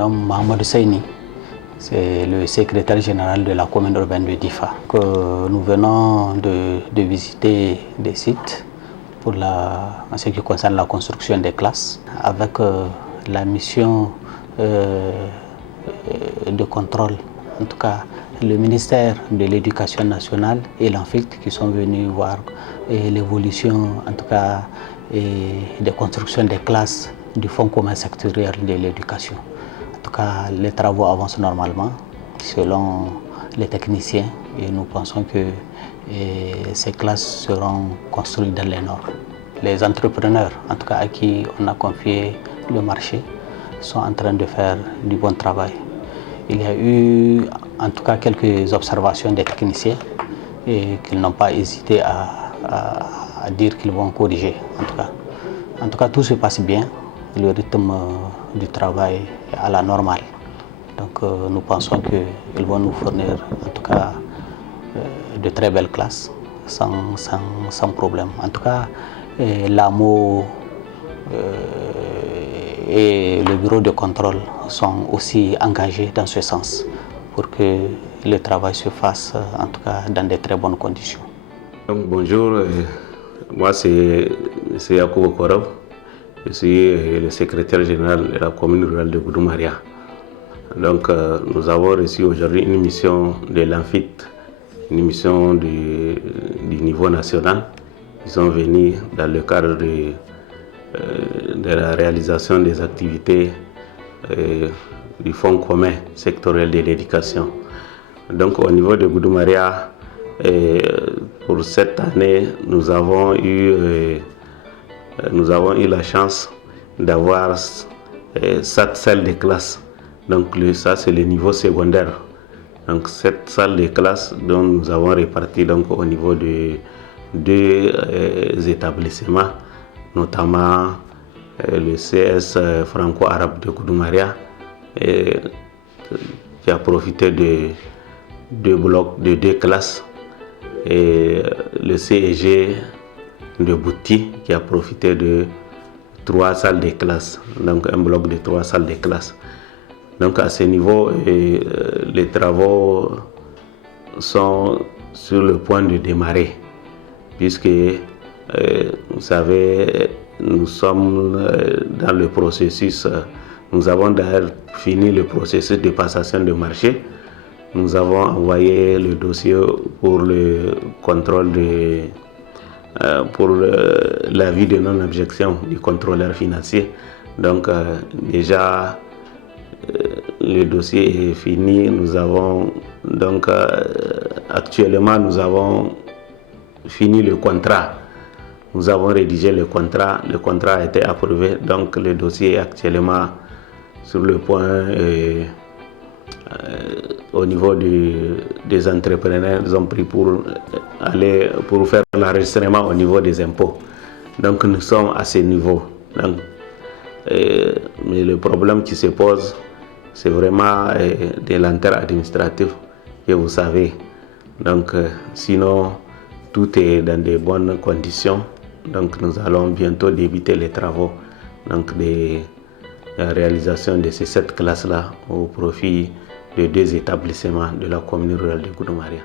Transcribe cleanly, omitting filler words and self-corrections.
nomme Mohamed Seyni, c'est le secrétaire général de la commune urbaine de Difa. Nous venons de visiter des sites en ce qui concerne la construction des classes, avec la mission de contrôle, en tout cas le ministère de l'Éducation nationale et l'ANFICT qui sont venus voir l'évolution, en tout cas, des constructions des classes du Fonds commun sectoriel de l'éducation. En tout cas, les travaux avancent normalement selon les techniciens et nous pensons que ces classes seront construites dans les normes. Les entrepreneurs, en tout cas à qui on a confié le marché, sont en train de faire du bon travail. Il y a eu en tout cas quelques observations des techniciens et qu'ils n'ont pas hésité à dire qu'ils vont corriger. En tout cas, tout se passe bien. Le rythme du travail est à la normale. Donc nous pensons qu'ils vont nous fournir en tout cas de très belles classes sans problème. En tout cas, l'AMO et le bureau de contrôle sont aussi engagés dans ce sens pour que le travail se fasse en tout cas dans de très bonnes conditions. Donc, bonjour, moi c'est Yacoub Korov, je suis le secrétaire général de la commune rurale de Goudomariya. Donc nous avons reçu aujourd'hui une mission de l'ANFICT, une mission du niveau national. Ils sont venus dans le cadre de la réalisation des activités du Fonds commun sectoriel de l'éducation. Donc au niveau de Goudomariya, pour cette année, nous avons eu la chance d'avoir 7 salles de classe. Donc ça c'est le niveau secondaire. Donc cette salle de classe dont nous avons réparti donc au niveau de 2 établissements, notamment le CS franco-arabe de Goudomariya, qui a profité de 2 blocs de 2 classes, et le CEG de Bouti qui a profité de 3 salles de classe, donc un bloc de 3 salles de classe. Donc à ce niveau, les travaux sont sur le point de démarrer, puisque vous savez, nous sommes dans le processus, nous avons d'ailleurs fini le processus de passation de marché. Nous avons envoyé le dossier pour le contrôle pour l'avis de non-objection du contrôleur financier. Donc déjà le dossier est fini. Nous avons donc actuellement nous avons fini le contrat. Nous avons rédigé le contrat a été approuvé, donc le dossier est actuellement sur le point au niveau des entrepreneurs. Ils ont pris pour faire l'enregistrement au niveau des impôts. Donc nous sommes à ce niveau. Donc, mais le problème qui se pose, c'est vraiment des lenteurs administratives que vous savez. Donc sinon tout est dans de bonnes conditions. Donc nous allons bientôt débuter les travaux de la réalisation de ces 7 classes-là au profit de 2 établissements de la commune rurale de Goudomariya.